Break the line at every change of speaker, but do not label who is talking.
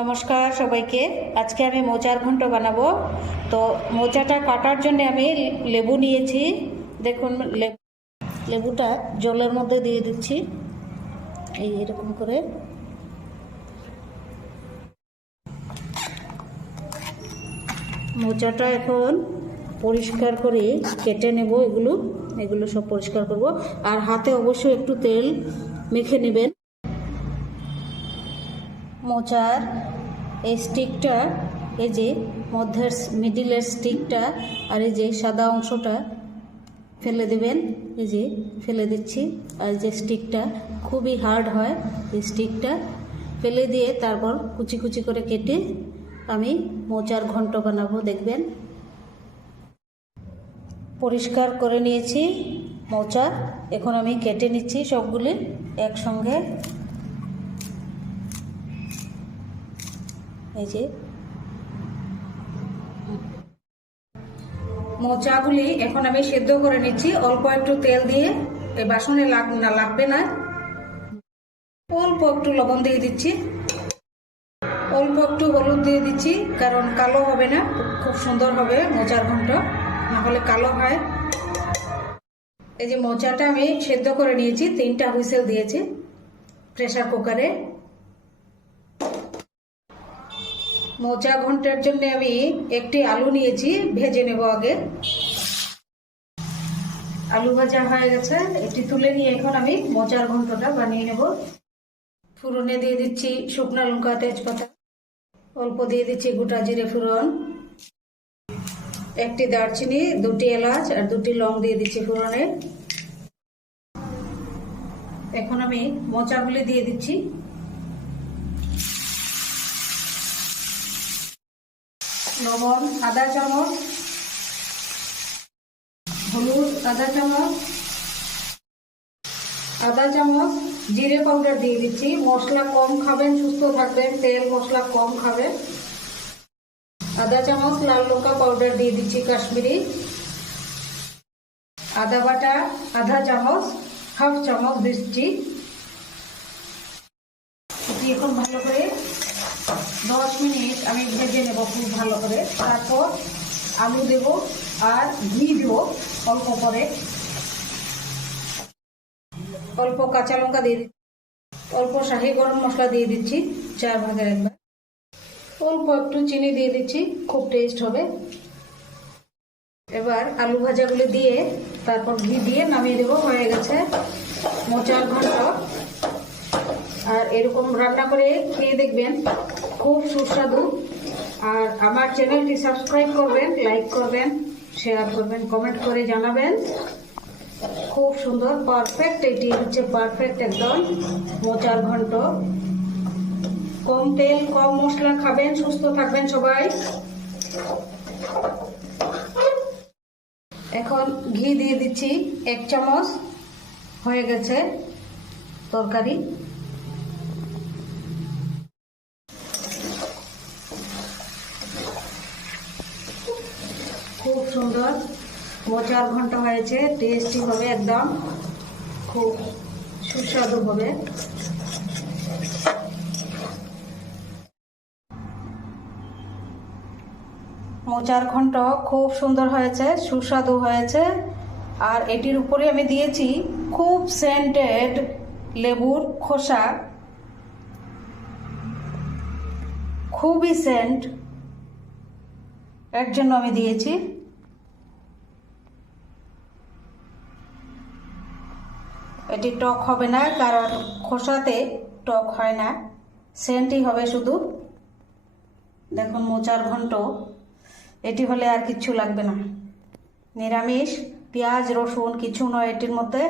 নমস্কার সবাইকে। আজকে আমি মোচার ঘন্ট বানাবো। তো মোচাটা কাটার জন্য আমি লেবু নিয়েছি। দেখুন লেবুটা জলের মধ্যে দিয়ে দিচ্ছি। এই এরকম করে। মোচাটা এখন পরিষ্কার করে কেটে নেব এগুলো। এগুলো সব পরিষ্কার করব। আর হাতে অবশ্যই একটু তেল মেখে নেবেন। মোচার এই স্টিকটা, এই যে মধ্যের মিডিলের স্টিকটা আর এই যে সাদা অংশটা ফেলে দেবেন, এই যে ফেলে দিচ্ছি। আর যে স্টিকটা খুবই হার্ড হয়, এই স্টিকটা ফেলে দিয়ে তারপর কুচি কুচি করে কেটে আমি মোচার ঘন্ট বানাবো, দেখবেন। পরিষ্কার করে নিয়েছি মোচা, এখন আমি কেটে নিচ্ছি সবগুলি একসঙ্গে। এই যে। মোচাগুলি এখন আমি সেদ্ধ করে নিচ্ছি। অল্প একটু তেল দিয়ে। এই বাসনে লাগ না, লাগবে না। অল্প একটু লবণ দিয়ে দিচ্ছি। অল্প একটু হলুদ দিয়ে দিচ্ছি, কারণ কালো হবে না। খুব সুন্দর হবে মোচার ঘন্ট। না হলে কালো হয়। এই যে মোচাটা আমি সেদ্ধ করে নিয়েছি। তিনটা হুইসেল দিয়েছি প্রেসার কুকারে। মোচা ঘণ্টার জন্য আমি একটি আলু নিয়েছি, ভেজে নেব আগে। আলু ভাজা হয়ে গেছে। এটি তুলে নিয়ে এখন আমি মোচার ঘন্টটা বানিয়ে নেব। ফুরনে দিয়ে দিচ্ছি শুকনা লঙ্কা, তেজপাতা। অল্প দিয়ে দিচ্ছি গোটা জিরে ফুরন একটি দারচিনি, দুটি এলাচ আর দুটি লং দিয়ে দিচ্ছি ফুরনে এখন আমি মোচাগুলি দিয়ে দিচ্ছি। লবণ আধা চামচ, হলুদ আধা চামচ আধা চামচ, জিরে পাউডার দিয়ে দিচ্ছি। মশলা কম খাবেন, সুস্থ থাকবেন, তেল মশলা কম খাবেন। আধা চামচ, লাল লঙ্কা পাউডার দিয়ে দিচ্ছি কাশ্মীরি। আদা বাটা, আধা চামচ, হাফ চামচ দিচ্ছি। এখন ভালো করে দশ মিনিট আমি ভেজে নেব খুব ভালো করে। তারপর আলু দেব আর ঘি দেব অল্প করে। অল্প কাঁচা লঙ্কা দিয়ে দিচ্ছি। অল্প শাহি গরম মশলা দিয়ে দিচ্ছি চার ভাগের একবার অল্প একটু চিনি দিয়ে দিচ্ছি, খুব টেস্ট হবে। এবার আলু ভাজাগুলি দিয়ে তারপর ঘি দিয়ে নামিয়ে দেবো। হয়ে গেছে মোচার ঘন্ট। আর এরকম রান্না করে খেয়ে দেখবেন। খুব সুস্বাদু। আর আমার চ্যানেলটি সাবস্ক্রাইব করবেন, লাইক করবেন শেয়ার করবেন কমেন্ট করে জানাবেন। খুব সুন্দর পারফেক্ট এটি হচ্ছে পারফেক্ট একদম। মোচার ঘন্ট। কম তেল, কম মশলা খাবেন, সুস্থ থাকবেন সবাই। এখন ঘি দিয়ে দিচ্ছি, এক চামচ। হয়ে গেছে তরকারি। খুব সুন্দর মোচার ঘন্ট হয়েছে টেস্টি হবে একদম, খুব সুস্বাদু হবে। মোচার ঘন্ট খুব সুন্দর হয়েছে, সুস্বাদু হয়েছে, আর এটির উপরে আমি দিয়েছি খুব সেন্টেড লেবুর খোসা। খুবই সেন্ট এর জন্য আমি দিয়েছি এটি টক হবে না, কারণ খোসাতে টক হয় না। সেন্টই হবে শুধু। দেখুন মোচার ঘন্ট। এটি হলে আর কিচ্ছু লাগবে না। নিরামিষ, পেঁয়াজ, রসুন, কিছু নয় এটির মধ্যে।